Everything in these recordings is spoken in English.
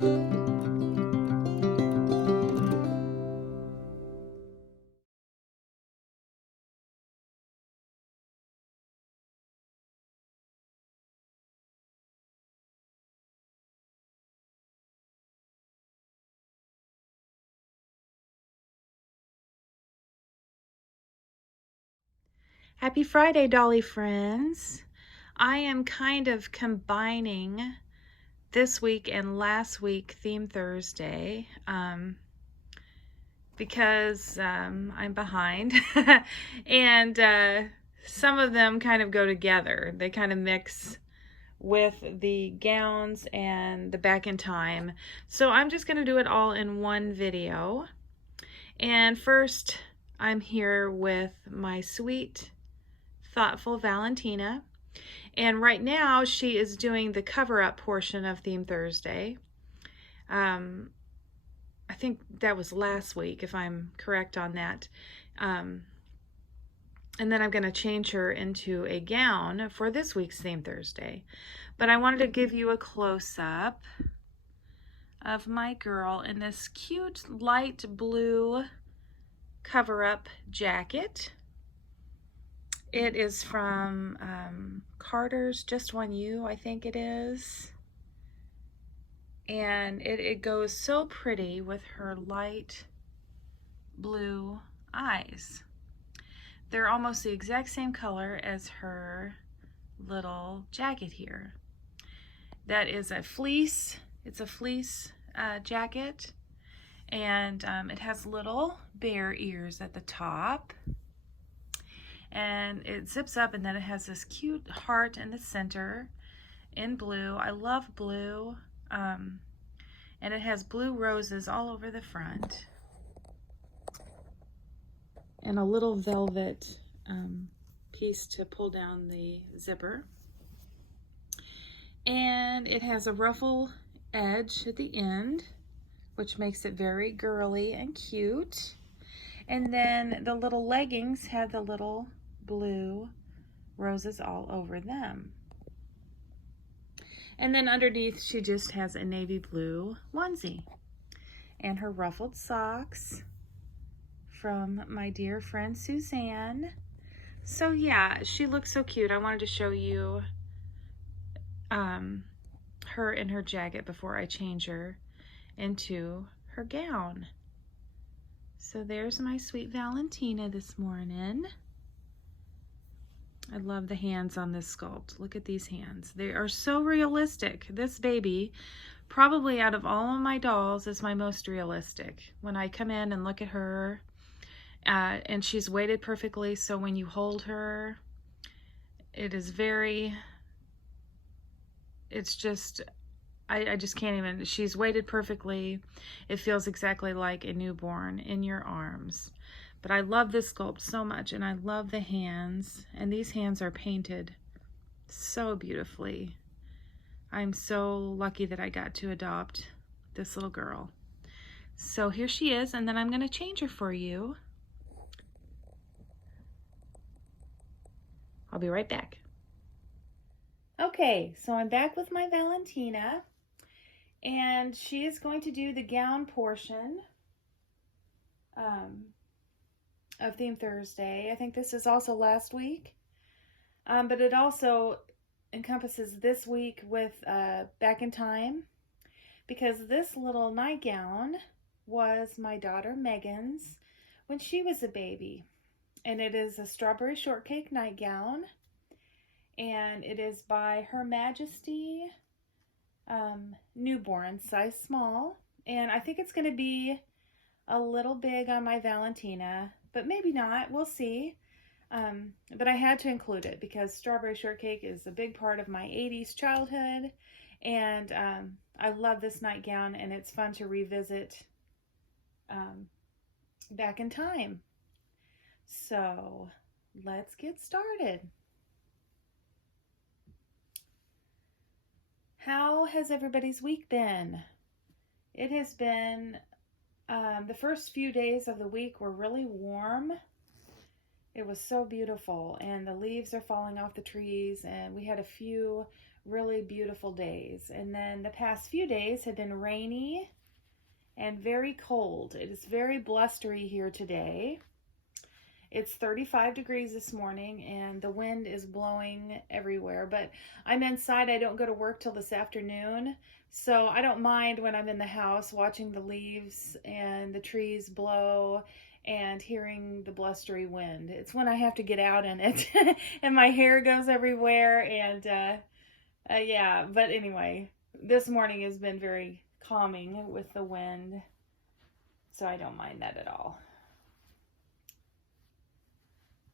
Happy Friday, Dolly friends. I am kind of combining this week and last week Theme Thursday because I'm behind and some of them kind of go together. They kind of mix with the gowns and the back in time. So I'm just going to do it all in one video. And first, I'm here with my sweet, thoughtful Valentina. And right now she is doing the cover-up portion of Theme Thursday. I think that was last week, if I'm correct on that. And then I'm going to change her into a gown for this week's Theme Thursday. But I wanted to give you a close-up of my girl in this cute light blue cover-up jacket. It is from Carter's Just One You, I think it is. And it goes so pretty with her light blue eyes. They're almost the exact same color as her little jacket here. That is a fleece. It's a fleece jacket. And it has little bear ears at the top. And it zips up, and then it has this cute heart in the center in blue. I love blue. And it has blue roses all over the front. And a little velvet piece to pull down the zipper. And it has a ruffle edge at the end, which makes it very girly and cute. And then the little leggings have the little blue roses all over them. And then underneath she just has a navy blue onesie. And her ruffled socks from my dear friend Suzanne. So yeah, she looks so cute. I wanted to show you her in her jacket before I change her into her gown. So there's my sweet Valentina this morning. I love the hands on this sculpt. Look at these hands. They are so realistic. This baby, probably out of all of my dolls, is my most realistic. When I come in and look at her, and she's weighted perfectly, so when you hold her, it is very, it's just, I just can't even, she's weighted perfectly. It feels exactly like a newborn in your arms. But I love this sculpt so much, and I love the hands, and these hands are painted so beautifully. I'm so lucky that I got to adopt this little girl. So here she is, and then I'm going to change her for you. I'll be right back. Okay, so I'm back with my Valentina, and she is going to do the gown portion of Theme Thursday. I think this is also last week, but it also encompasses this week with Back in Time, because this little nightgown was my daughter Megan's when she was a baby, and it is a strawberry shortcake nightgown, and it is by Her Majesty newborn, size small, and I think it's going to be a little big on my Valentina, but maybe not, we'll see. But I had to include it because strawberry shortcake is a big part of my 80s childhood, and I love this nightgown, and it's fun to revisit Back in Time. So let's get started. How has everybody's week been? It has been, the first few days of the week were really warm. It was so beautiful, and the leaves are falling off the trees, and we had a few really beautiful days. And then the past few days have been rainy and very cold. It is very blustery here today. It's 35 degrees this morning and the wind is blowing everywhere, but I'm inside. I don't go to work till this afternoon, so I don't mind when I'm in the house watching the leaves and the trees blow and hearing the blustery wind. It's when I have to get out in it and my hair goes everywhere and yeah, but anyway, this morning has been very calming with the wind, so I don't mind that at all.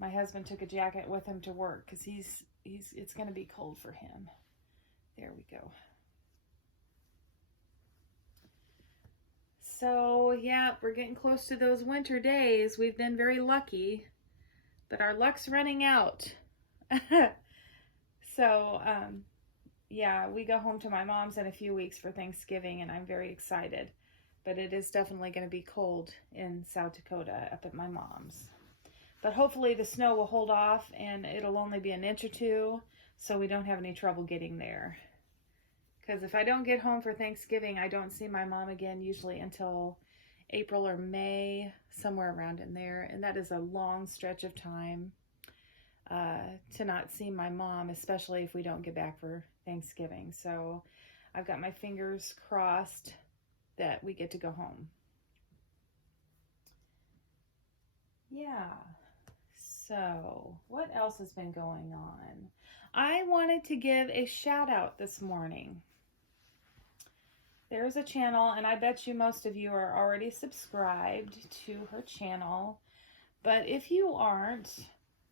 My husband took a jacket with him to work because it's going to be cold for him. There we go. So yeah, we're getting close to those winter days. We've been very lucky, but our luck's running out. So yeah, we go home to my mom's in a few weeks for Thanksgiving, and I'm very excited. But it is definitely going to be cold in South Dakota up at my mom's. But hopefully the snow will hold off and it'll only be an inch or two, so we don't have any trouble getting there. Because if I don't get home for Thanksgiving, I don't see my mom again usually until April or May, somewhere around in there. And that is a long stretch of time to not see my mom, especially if we don't get back for Thanksgiving. So I've got my fingers crossed that we get to go home. Yeah. So, what else has been going on? I wanted to give a shout out this morning. There's a channel, and I bet you most of you are already subscribed to her channel. But if you aren't,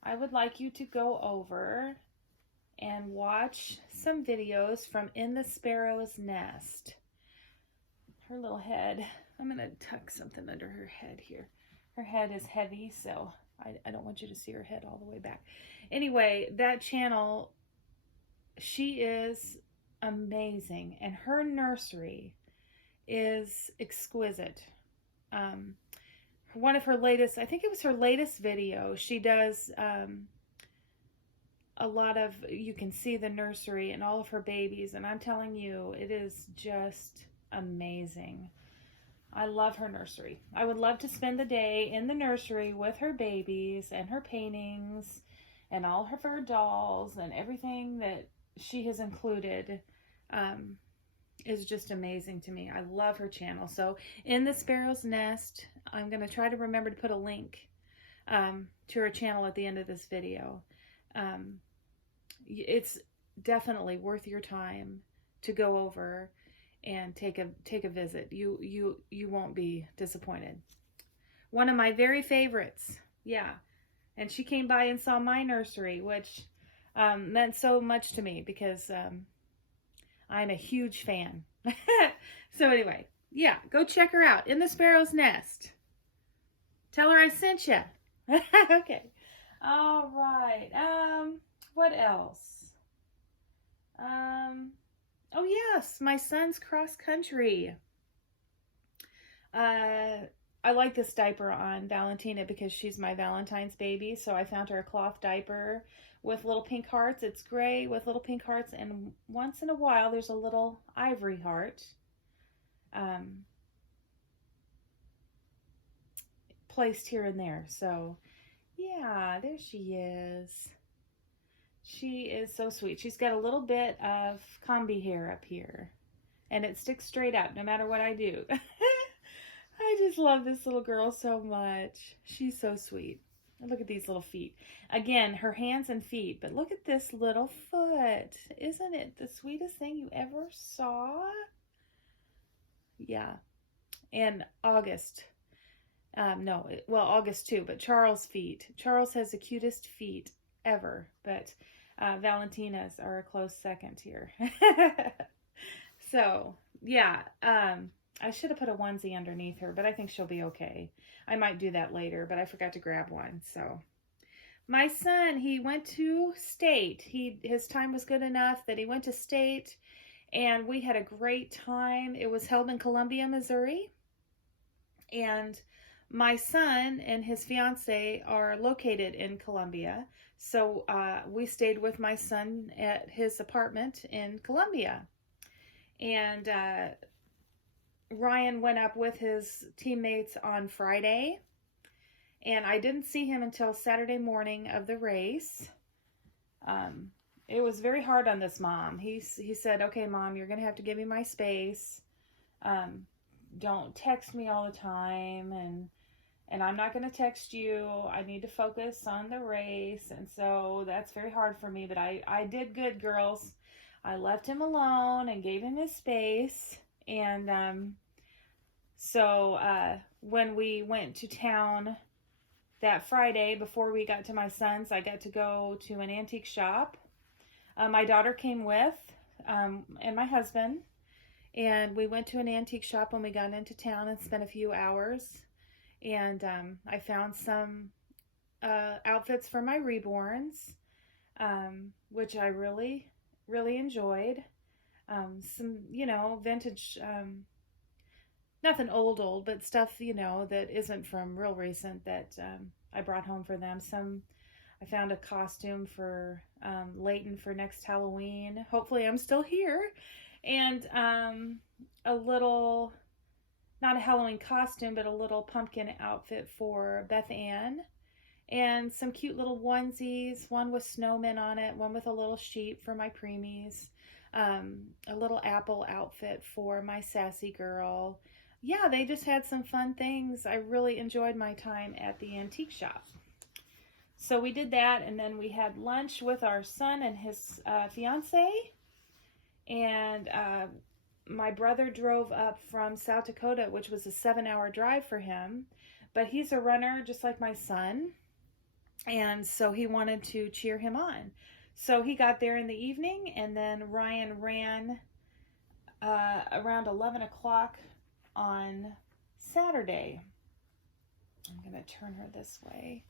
I would like you to go over and watch some videos from In the Sparrow's Nest. Her little head, I'm going to tuck something under her head here. Her head is heavy, so I don't want you to see her head all the way back. Anyway, that channel, she is amazing, and her nursery is exquisite. One of her latest, I think it was her latest video, she does a lot of, you can see the nursery and all of her babies, and I'm telling you, it is just amazing. I love her nursery. I would love to spend the day in the nursery with her babies and her paintings and all of her dolls, and everything that she has included is just amazing to me. I love her channel. So In the Sparrow's Nest, I'm going to try to remember to put a link to her channel at the end of this video. It's definitely worth your time to go over and take a visit. You won't be disappointed. One of my very favorites. Yeah. And she came by and saw my nursery, which meant so much to me because I'm a huge fan. So anyway, yeah, go check her out. In the Sparrow's Nest. Tell her I sent you. Okay. All right. What else? Oh yes, my son's cross country. I like this diaper on Valentina because she's my Valentine's baby. So I found her a cloth diaper with little pink hearts. It's gray with little pink hearts, and once in a while there's a little ivory heart placed here and there. So yeah, there she is. She is so sweet. She's got a little bit of combi hair up here, and it sticks straight out no matter what I do. I just love this little girl so much. She's so sweet. Look at these little feet. Again, her hands and feet, but look at this little foot. Isn't it the sweetest thing you ever saw? Yeah. And August. August too, but Charles' feet. Charles has the cutest feet ever, but Valentina's are a close second here. So, yeah, I should have put a onesie underneath her, but I think she'll be okay. I might do that later, but I forgot to grab one. So, my son, he went to state. His time was good enough that he went to state, and we had a great time. It was held in Columbia, Missouri, and my son and his fiance are located in Columbia. So we stayed with my son at his apartment in Columbia. And Ryan went up with his teammates on Friday. And I didn't see him until Saturday morning of the race. It was very hard on this mom. He said, okay, Mom, you're going to have to give me my space. Don't text me all the time. And I'm not going to text you. I need to focus on the race. And so that's very hard for me. But I did good, girls. I left him alone and gave him his space. And so when we went to town that Friday, before we got to my son's, I got to go to an antique shop. My daughter came with, and my husband, and we went to an antique shop when we got into town and spent a few hours. And I found some outfits for my reborns, which I really, really enjoyed. Some, vintage, nothing old, but stuff, that isn't from real recent that I brought home for them. I found a costume for Layton for next Halloween. Hopefully I'm still here. And a little, not a Halloween costume, but a little pumpkin outfit for Beth Ann. And some cute little onesies, one with snowmen on it, one with a little sheep for my preemies. A little apple outfit for my sassy girl. Yeah, they just had some fun things. I really enjoyed my time at the antique shop. So we did that, and then we had lunch with our son and his fiance. And my brother drove up from South Dakota, which was a 7-hour drive for him. But he's a runner just like my son. And so he wanted to cheer him on. So he got there in the evening, and then Ryan ran around 11 o'clock on Saturday. I'm going to turn her this way.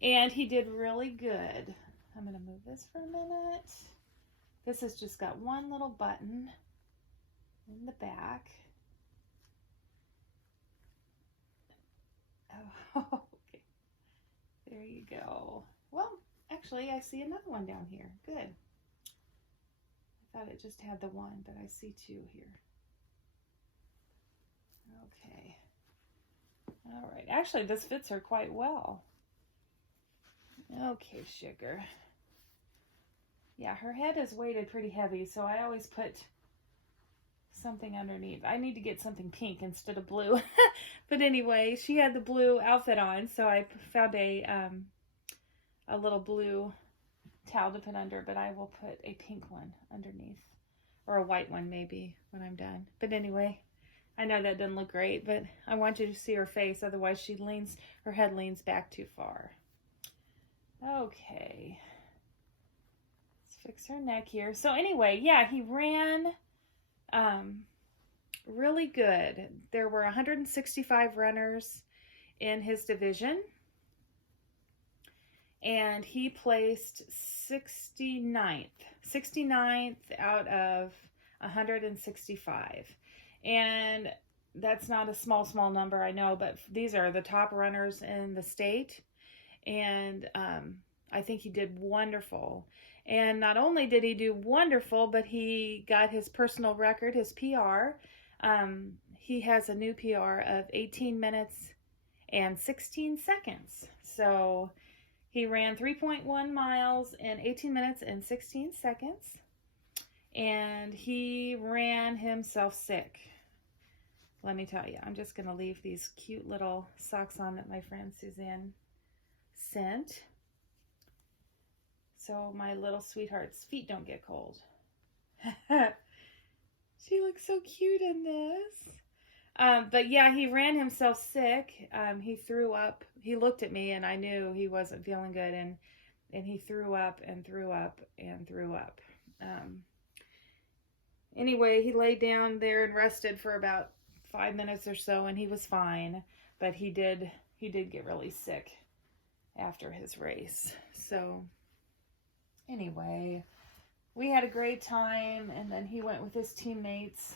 And he did really good. I'm going to move this for a minute. This has just got one little button in the back. Oh, okay. There you go. Well, actually, I see another one down here. Good. I thought it just had the one, but I see two here. Okay. All right. Actually, this fits her quite well. Okay, sugar. Yeah, her head is weighted pretty heavy, so I always put something underneath. I need to get something pink instead of blue. But anyway, she had the blue outfit on, so I found a little blue towel to put under, but I will put a pink one underneath, or a white one maybe when I'm done. But anyway, I know that doesn't look great, but I want you to see her face, otherwise her head leans back too far. Okay, let's fix her neck here. So anyway, yeah, he ran really good. There were 165 runners in his division, and he placed 69th out of 165. And that's not a small number, I know, but these are the top runners in the state. And I think he did wonderful. And not only did he do wonderful, but he got his personal record, his PR. He has a new PR of 18 minutes and 16 seconds. So he ran 3.1 miles in 18 minutes and 16 seconds. And he ran himself sick. Let me tell you, I'm just going to leave these cute little socks on that my friend Suzanne sent, so my little sweetheart's feet don't get cold. She looks so cute in this. But yeah, he ran himself sick. He threw up. He looked at me and I knew he wasn't feeling good, and he threw up and threw up and threw up. Anyway, he laid down there and rested for about 5 minutes or so, and he was fine. But he did get really sick after his race. So anyway, we had a great time, and then he went with his teammates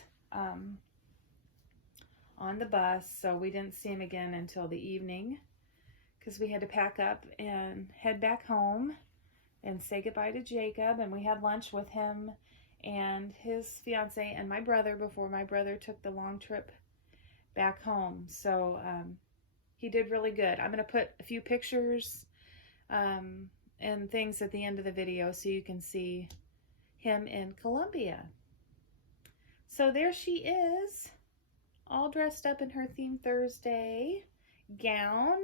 on the bus, so we didn't see him again until the evening because we had to pack up and head back home and say goodbye to Jacob. And we had lunch with him and his fiance and my brother before my brother took the long trip back home. So he did really good. I'm going to put a few pictures and things at the end of the video so you can see him in Colombia. So there she is, all dressed up in her Theme Thursday gown,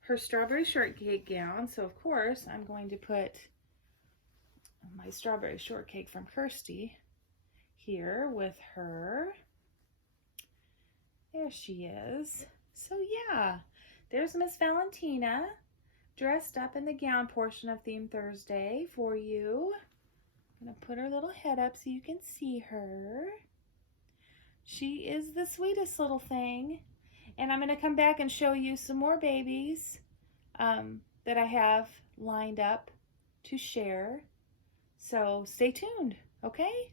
her strawberry shortcake gown. So of course I'm going to put my strawberry shortcake from Kirsty here with her. There she is. So yeah, there's Miss Valentina dressed up in the gown portion of Theme Thursday for you. I'm gonna put her little head up so you can see her. She is the sweetest little thing. And I'm gonna come back and show you some more babies that I have lined up to share. So stay tuned, okay?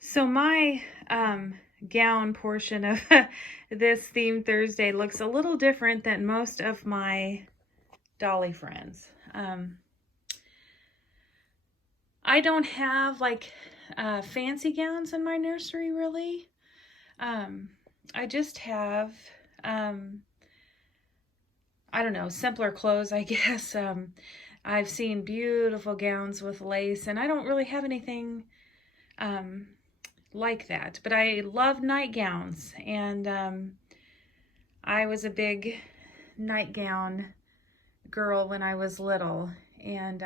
So my gown portion of this Theme Thursday looks a little different than most of my dolly friends. I don't have like fancy gowns in my nursery really. I just have, I don't know, simpler clothes, I guess. I've seen beautiful gowns with lace, and I don't really have anything like that. But I love nightgowns, and I was a big nightgown girl when I was little. And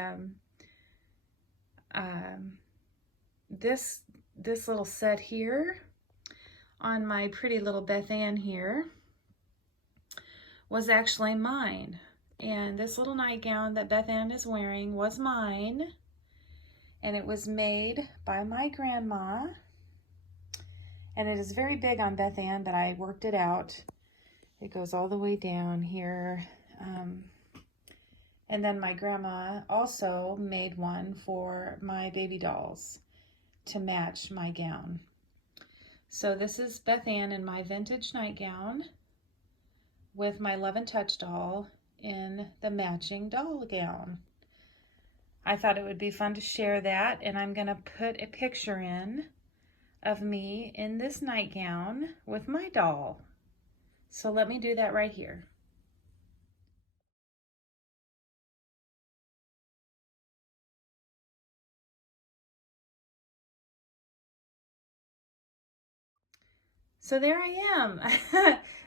this little set here on my pretty little Beth Ann here was actually mine. And this little nightgown that Beth Ann is wearing was mine. And it was made by my grandma. And it is very big on Beth Ann, but I worked it out. It goes all the way down here. And then my grandma also made one for my baby dolls to match my gown. So this is Beth Ann in my vintage nightgown with my Love and Touch doll in the matching doll gown. I thought it would be fun to share that, and I'm going to put a picture in of me in this nightgown with my doll. So let me do that right here. So there I am.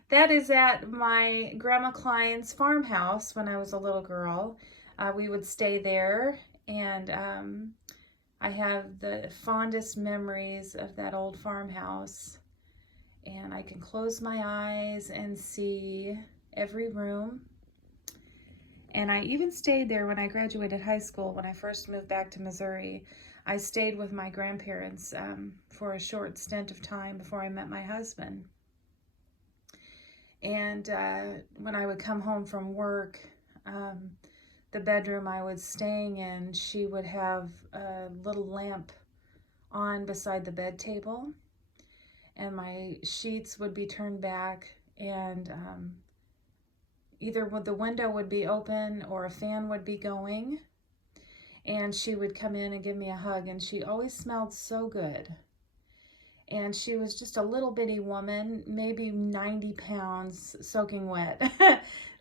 That is at my Grandma Klein's farmhouse when I was a little girl. We would stay there, and I have the fondest memories of that old farmhouse. And I can close my eyes and see every room. And I even stayed there when I graduated high school. When I first moved back to Missouri, I stayed with my grandparents for a short stint of time before I met my husband. And when I would come home from work, the bedroom I was staying in, she would have a little lamp on beside the bed table, and my sheets would be turned back, and either the window would be open or a fan would be going, and she would come in and give me a hug, and she always smelled so good. And she was just a little bitty woman, maybe 90 pounds, soaking wet,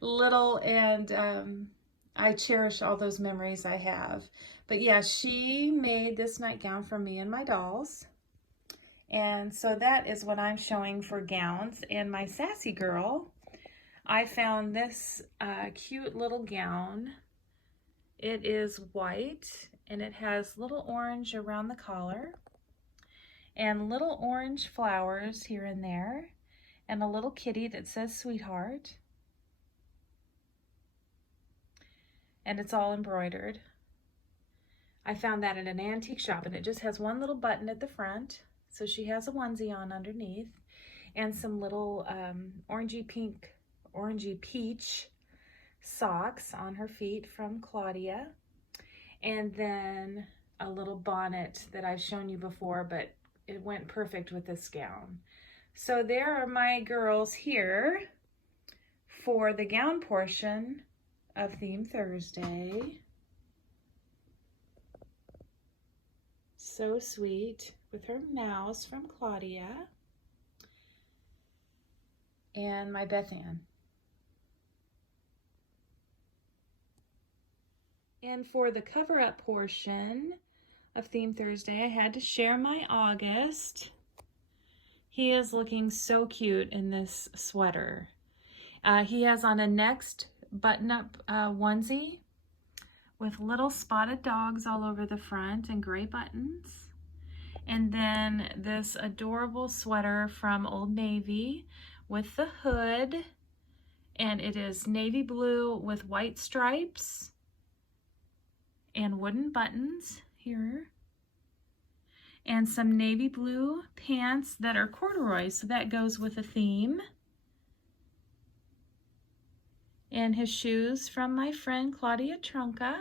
little, and I cherish all those memories I have. But yeah, she made this nightgown for me and my dolls. And so that is what I'm showing for gowns. And my sassy girl, I found this cute little gown. It is white, and it has little orange around the collar, and little orange flowers here and there, and a little kitty that says sweetheart. And it's all embroidered. I found that in an antique shop, and it just has one little button at the front. So she has a onesie on underneath, and some little orangey pink, orangey peach socks on her feet from Claudia. And then a little bonnet that I've shown you before, but it went perfect with this gown. So there are my girls here for the gown portion of Theme Thursday. So sweet, with her mouse from Claudia and my Beth Ann. And for the cover-up portion of Theme Thursday, I had to share my August. He is looking so cute in this sweater. He has on a next button-up onesie with little spotted dogs all over the front and gray buttons. And then this adorable sweater from Old Navy with the hood. And it is navy blue with white stripes and wooden buttons here. And some navy blue pants that are corduroy, so that goes with the theme. And his shoes from my friend Claudia Trunca.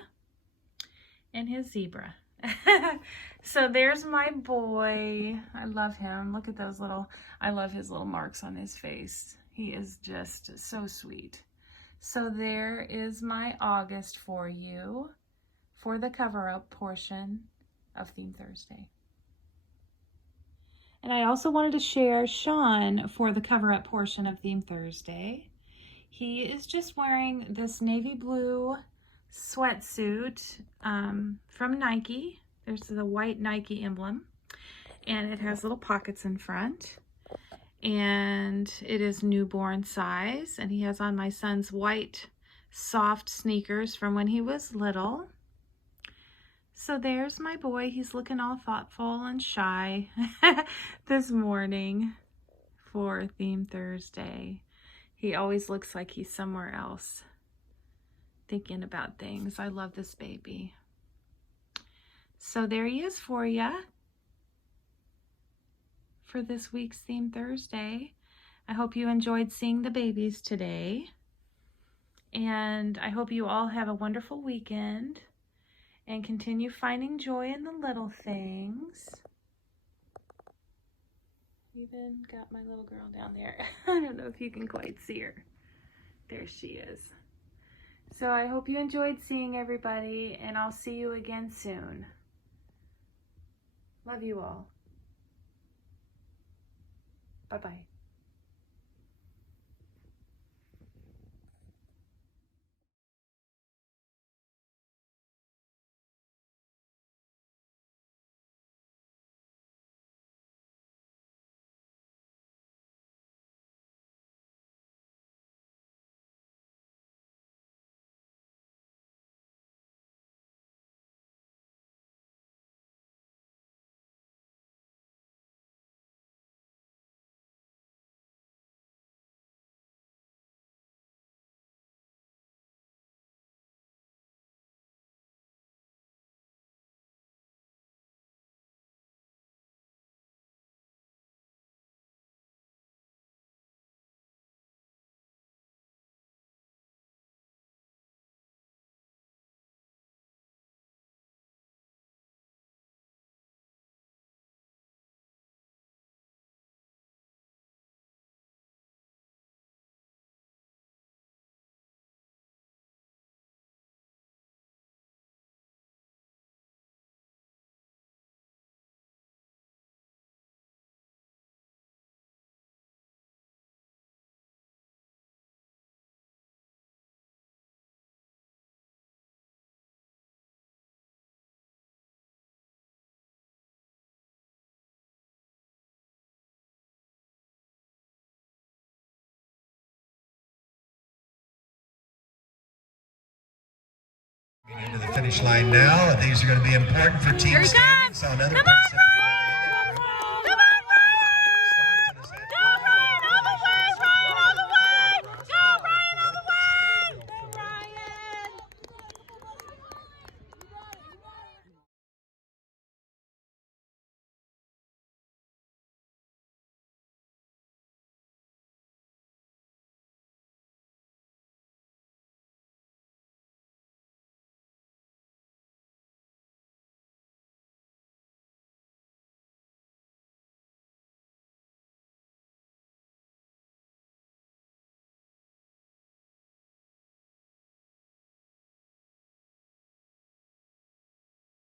And his zebra. So there's my boy. I love him. Look at those little, I love his little marks on his face. He is just so sweet. So there is my August for you for the cover-up portion of Theme Thursday. And I also wanted to share Sean for the cover-up portion of Theme Thursday. He is just wearing this navy blue sweatsuit from Nike. There's the white Nike emblem, and it has little pockets in front, and it is newborn size, and he has on my son's white soft sneakers from when he was little. So there's my boy. He's looking all thoughtful and shy this morning for Theme Thursday. He always looks like he's somewhere else thinking about things. I love this baby. So there he is for you for this week's Theme Thursday. I hope you enjoyed seeing the babies today. And I hope you all have a wonderful weekend and continue finding joy in the little things. Even got my little girl down there. I don't know if you can quite see her. There she is. So I hope you enjoyed seeing everybody, and I'll see you again soon. Love you all. Bye-bye. Into the finish line now. These are going to be important for team standings. Come on,